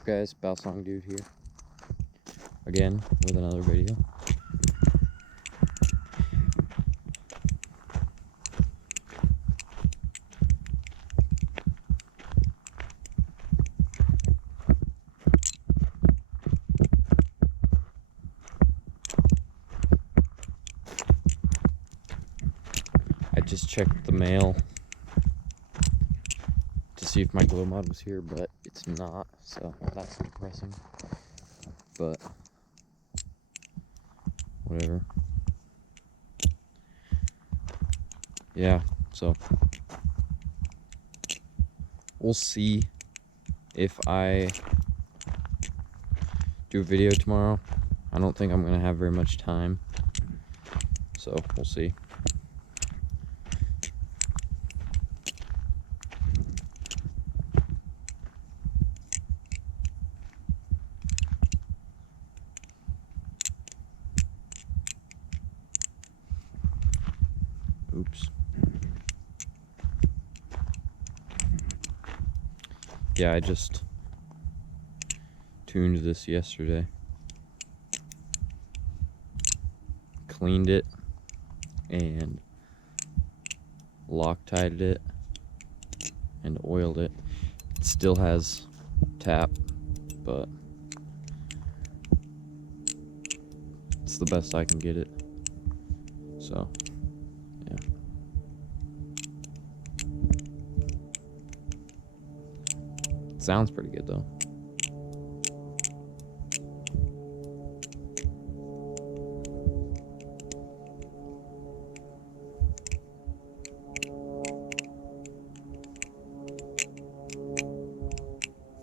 up, guys? Balisong dude here again with another video. I just checked the mail to see if my Glo-Mod was here, but it's not, so that's depressing. But whatever. Yeah, so we'll see if I do a video tomorrow. I don't think I'm gonna have very much time, so we'll see. Oops. Yeah, I just tuned this yesterday. Cleaned it and Loctited it and oiled it. It still has tap, but it's the best I can get it. So, yeah. It sounds pretty good though.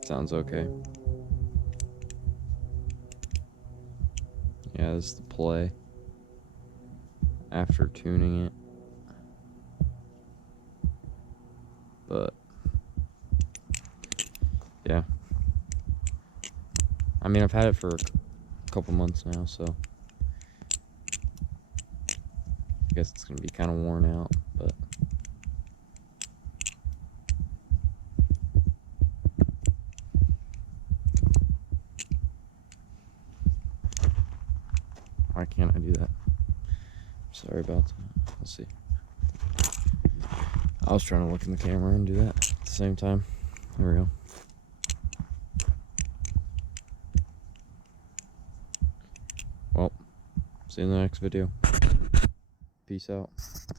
Sounds okay. Yeah, this is the play after tuning it. But yeah, I mean, I've had it for a couple months now, so I guess it's gonna be kind of worn out, but why can't I do that? Sorry about that. Let's see. I was trying to look in the camera and do that at the same time. There we go. Well, see you in the next video. Peace out.